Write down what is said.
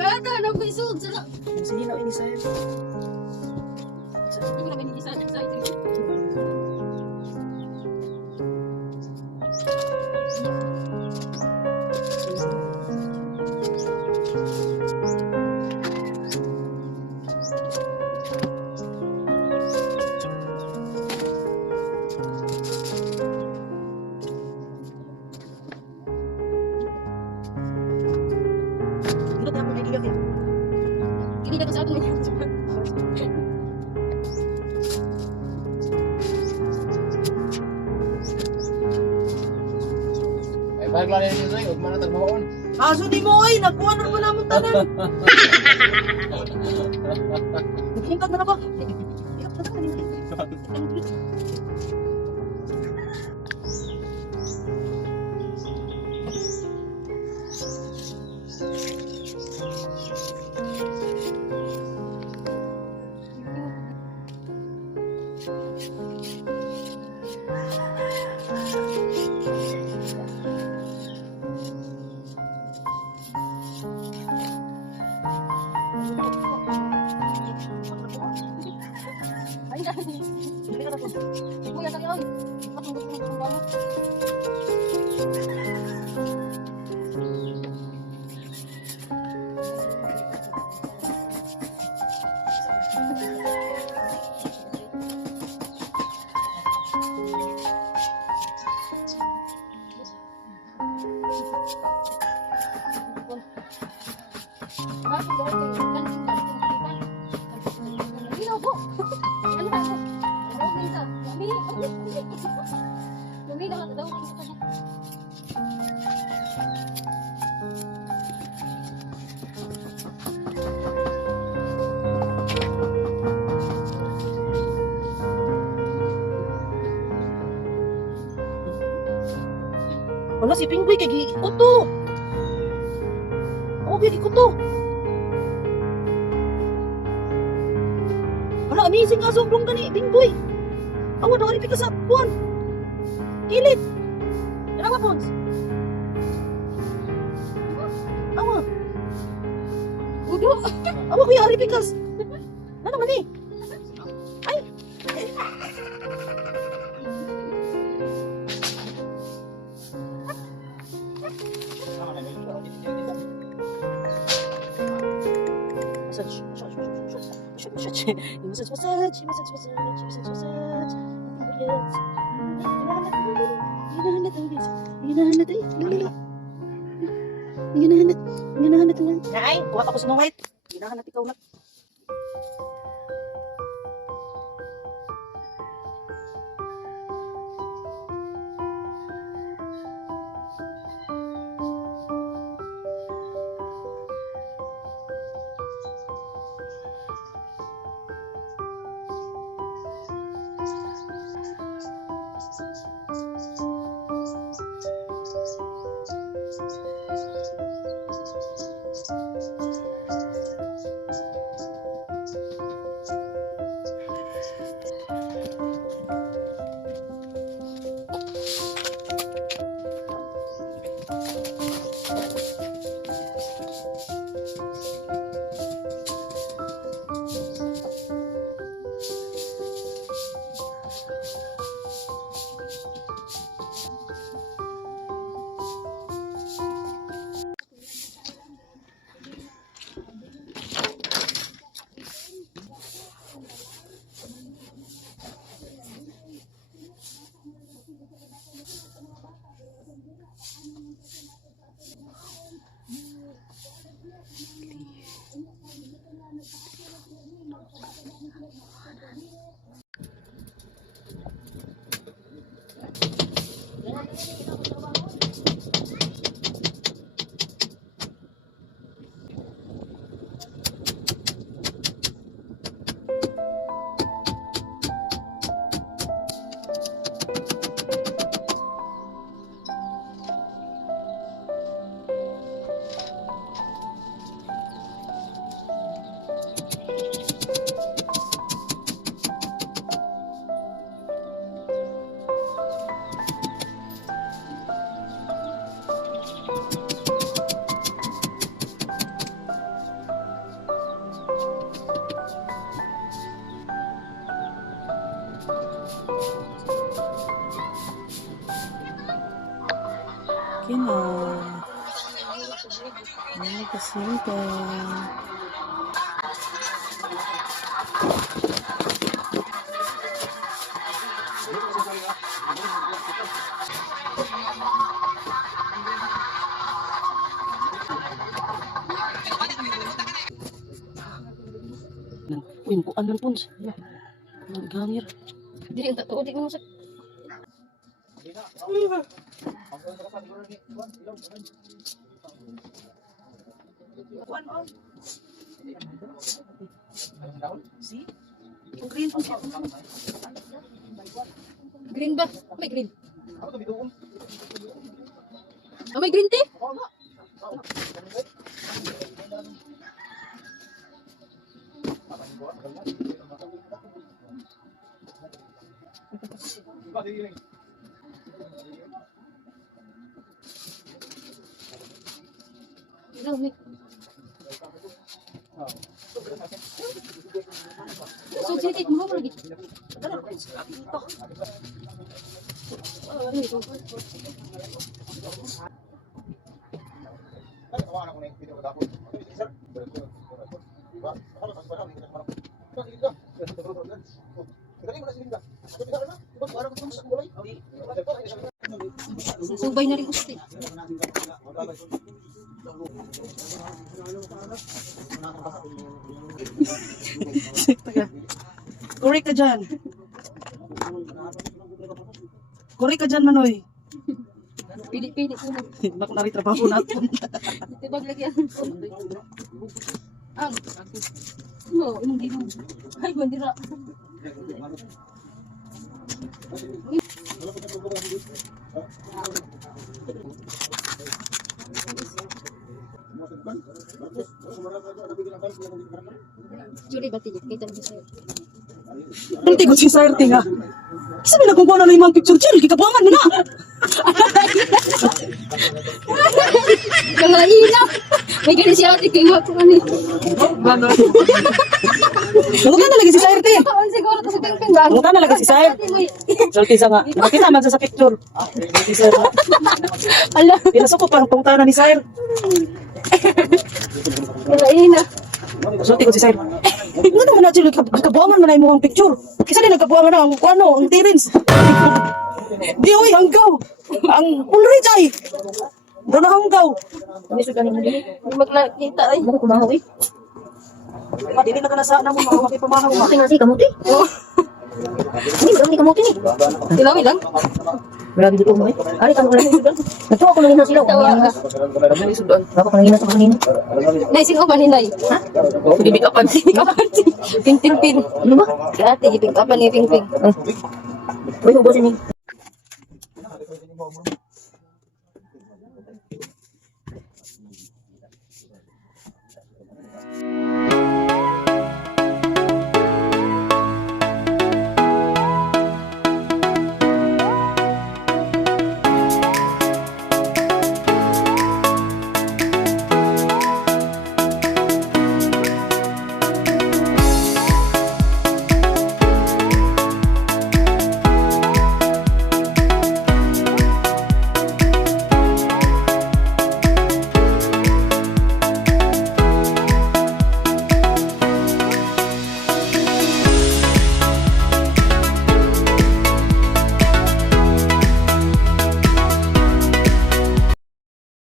Gata na ko isod sa. Sige na ini saya. Hindi ko na ganito sa excited. Dito na ako na iyak. Hindi na ko sa ato ngayon. Ay, balik lang yun yun, huwag man na tagbaon. Aso di mo oy, nagkuha na naman namon tanan. Nagkungkag na ba? Iyak na tanan. Ay, dahil. Hindi ka na po. Kuya, kami ay. Matungkot mo kung ano. Wala si Pinggoy kay giikot to. Okay, giikot to. Wala, amazing nga sobrang gani, Pinggoy. Awa daw ari sa kuan. Kilit. Dalawa pons. Awa. Udo. Awa kuya ari pikas. Ano man ni? Ay. Massage. Nay, kuha ka po sa mga white. Hinahanap ikaw na. Okay na. Ay, kasimple. Uy, bukan lang po. Naghamir. Dili ang tato, di mo sa... Kuan on. See? Yung green on siya. Green ba? May green. Ah, may green tea? Ilang may... So, sige, mo ba lagi? Subay na rin ko siya. Korek ka dyan. Korek ka dyan, Manoy. Pili-pili ko na. Bako na rin trabaho natin. Tibag lagi ang ang no, hindi mo. Ay, bandira. Juli ba tigit? Kita mo siya. Ang tigot si Sir Tinga. Sabi na kung kuha na limang picture chill, kikabuangan mo na. Mga ina! May ganun si ate kayo ako kani. Luta na lagi si Sir Ting. Taon siguro to sa pingping ba? Luta na lagi si Sir. Sulti sa nga. Nakita man sa picture. Si Sir. Ala, Pinasok ko pang pangtana ni Sir. mga ina. Sulti ko si Sir. Nga naman na chill, kikabuangan mo na yung mukhang picture. Kisa din nagkabuangan na ang kuano, ang tirins. Di oy, hanggaw. Ang pulrijay. Doon na hanggaw. Hindi sa ganun din. Hindi magkita ay. Ano kumahaw eh? Dili na ka na sa mo, mga pamahaw. Kamuti nga si kamuti. Oo. Hindi marami kamuti ni. Tilawin lang. Grabe dito mo eh. Ari ka wala sudan. Ito ako nang hinasilaw. Baka ko nang hinasa pa kanina. Nay, sino ba ni Nay? Ha? Hindi pick upan. Pin. Ano ba? Si ate, iping kapan ni Ping. Uy, hubo siya ni.